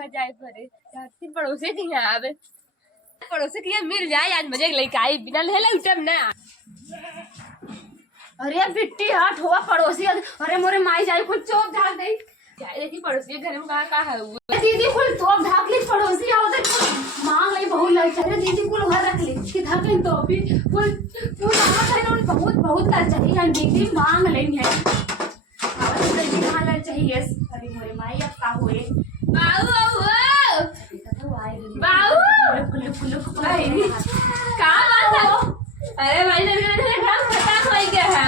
कहाँ जाए पड़े पड़ोसे के यहाँ आवे पड़ोसे के यहाँ मिल जाए आज मजे लेके आई बिना ले उठम ना। अरे बिट्टी हट हुआ पड़ोसी अरे मोरे माई जाए कुछ चोप ढाक दे देखी पड़ोसी घर में कहाँ है वो दीदी कुल तोप ढाक ली पड़ोसी आओ तो मांग ली बहुत लग अरे दीदी कुल घर रख ली कि ढाक ली तो भी कुल कुल मांग है ना बहुत बहुत कर चाहिए दीदी मांग लेनी है और दीदी कहां लग चाहिए अरे मोरे माई अब का हुए बाऊ का बात है अरे भाई ने घर खत्म हो गया है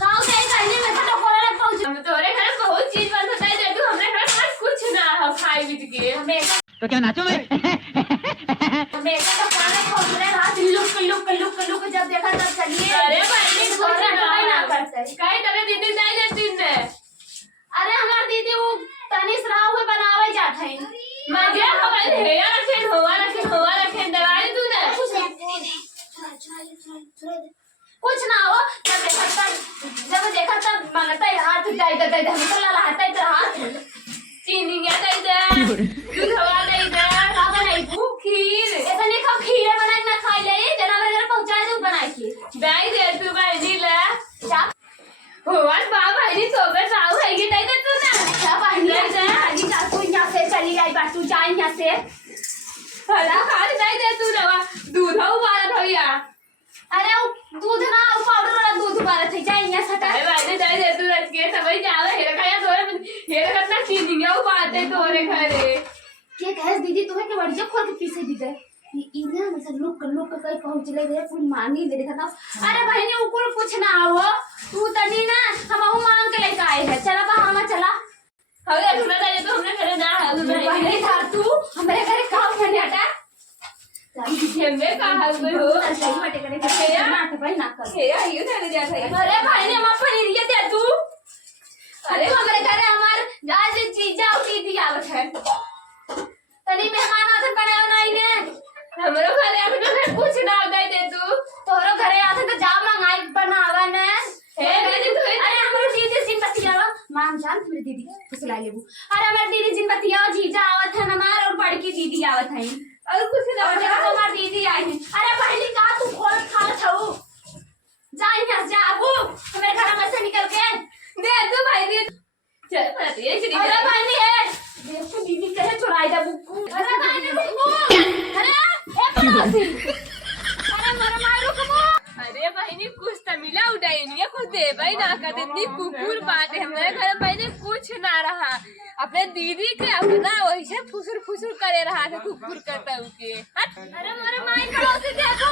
काऊ नहीं कहने में तो कोला पहुंच हम तो रे घर बहुत चीज बन होता है जब हमरे घर कुछ ना हो खाई बीत के हमें तो क्या नाचो मैं हमें तो खाना खोल रहे हाथ लुक जब देखा तब चलिए अरे भाई ने कुछ ना करते काई तरह दीदी जाई देती ने अरे हमार दीदी वो तनिस राव के बनावे जात है मजे हमारे हेया रखे दवाई तू ने कुछ ना हो जब देखा तब मांगता है हाथ दे हम तो ललाता है हाथ चीनी क्या दे दे दूध हवा दे दे का बनाई तू खीर ऐसा नहीं खाओ खीर बनाई ना खाई ले जनावर घर पहुंचाए दो बनाई की दाई दे तू भाई दी ले क्या होवान बाबा भाई तो बे साहू है कि दे दे तू ना क्या पानी है आगे का तू यहां से चली आई बात तू जाए यहां से भला खा दे दे तू दवा दूध हो बारा भैया अरे दूध ना पाउडर वाला दूध वाला थे जाए यहां सटा अरे भाई दे दे तू रच के समझ जावे हेरा खाया तोरे हेरा कितना चीनी है वो बात है तोरे घरे के कहे दीदी तुम्हें के बढ़िया खोल के पीछे दी दे इना मतलब लोग कहीं पहुंच ले रे फुल मांगी ले देखा था अरे बहनी ऊपर कुछ ना आओ तू तनी ना हम मांग के लेके आए हैं चला बहाना चला हवे सुना दे तो हमने घरे ना है बहनी था तू हमारे घर काम करने हटा हमें कहा हुए हो सही मटे करे के ना के भाई ना कर हेया ये ना जा सही अरे भाई ने हम पनीर ये दे तू अरे हमारे घर हमार आज चीजा उठी दी आवत है तनी मेहमान आते बनाओ नहीं ने हमरो घरे अपने कुछ ना दे दे तू तोरो घरे आते तो जा मंगाई बनावा ने हे दीदी तू अरे हमारे दीदी जिन बतियावा माम जान मेरी दीदी फुसला लेबू अरे हमारे दीदी जिन बतियावा जीजा आवत है हमार और बड़की दीदी आवत है और कुछ ना और जब हमार दीदी आई है अरे पहली का तू खोल खा छऊ जा यहां जा अबू हमारे घर में से निकल के दे तू भाई दे चल पर ये चली अरे भाई है देखो दीदी कहे चुराई दे बुक्कू अरे भाई ने बुक्कू अरे ए पड़ोसी अरे मरे मारो कबो अरे बहनी कुछ तो मिला उड़ाई नहीं कुछ दे भाई ना कर इतनी कुकुर बात है हमारे घर बहनी कुछ ना रहा अपने दीदी के अपना वही से फुसुर करे रहा था कुकुर करता उसके अरे मेरे माई पड़ोसी देखो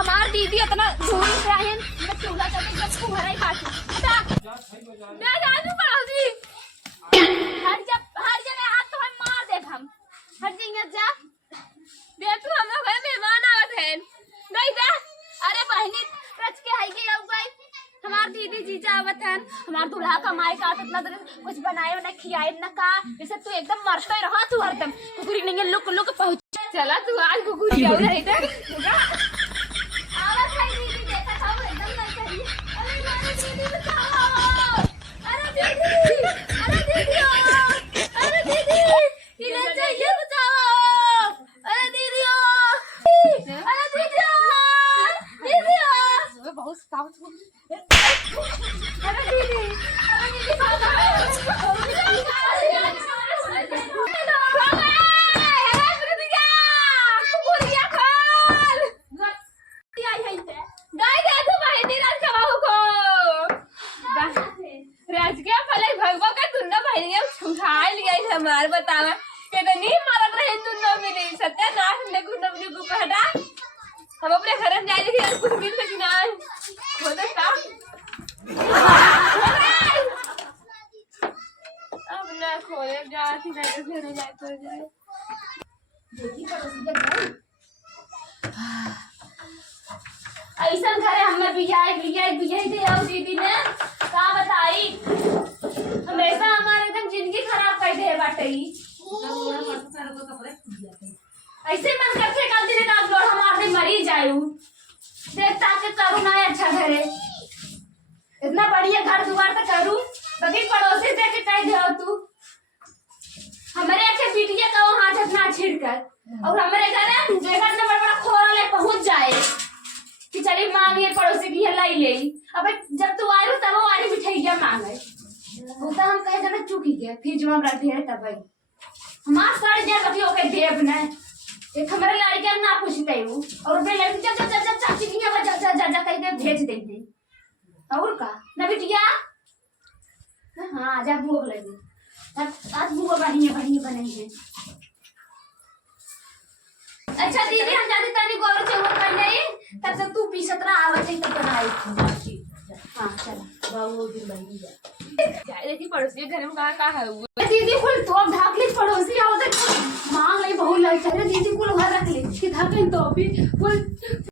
हमार दीदी इतना दूर से आई है मैं चूल्हा करके जब तुम्हारा ही बात ना जानू पड़ोसी हर जब हाथ तो हम मार दे हम हर जगह जा दे तू हम लोग घर मेहमान आवत है नहीं दे अरे बहनी रच के आई गई अब गई हमार दीदी जीजा आवत है हमार दूल्हा कमाए का इतना कुछ बनाए ना खियाए ना का जैसे तू एकदम मरते रहा तू हरदम कुकुरी नहीं लुक पहुंच चला तू आज कुकुर जाओ रही था आवत है दीदी देखा था एकदम नहीं करी अरे मेरी दीदी बचाओ अरे दीदी अरे दीदी इन्हें चाहिए बचाओ अरे दीदी अरे दीदी बहुत साउथ अरे दीदी हमार बतावा कितनी मरद रहे तू न मिली सत्यानाश लेकु न मिली को हटा हम अपने घर में जाए देखिए कुछ मिल सकी ना होता था अब ना खोले जाती ना फिर जाए तो जाए ऐसा घरे हमें बियाई दे आओ दीदी ने का बताई हमेशा हमारे एकदम जिंदगी खराब कर दे बाटे ऐसे मन करते कल दिन का लोड़ हमारे मरी जायू देखता के करू ना अच्छा घरे इतना बढ़िया घर दुआर तो करू बाकी पड़ोसी देख के कह दे तू हमारे अच्छे बिटिया का वो हाथ अपना छिड़कर और हमारे घर देखा ना बड़ा बड़ा खोरा ले पहुंच जाए कि चलिए मांगिए पड़ोसी की लाई ले। अब जब तू आई हो तब वो वाली मिठाइया मांगे वो तो हम कहे जब चुकी गए फिर जो हम रखे है तब हमार सड़ जाए कभी ओके देव ने एक हमारे लड़के ना पूछते वो और बे लड़की जा चाची की अब जा कह के भेज देते और का ना बिटिया। हाँ जब भूख लगी आज भूख बढ़िया बढ़िया बनाई है। अच्छा दीदी हम जाते तानी गोबर चौर कर ले तब तक तू पीसत रहा आवत है तब बनाई। हां चल बाबू दिन बनी जा देखी पड़ोसी के घर में कहा है वो दीदी कुल तो ढाक ली पड़ोसी आवत मांग ले बहुत लग रही दीदी कुल घर रख ले कि ढाक ले तो भी कुल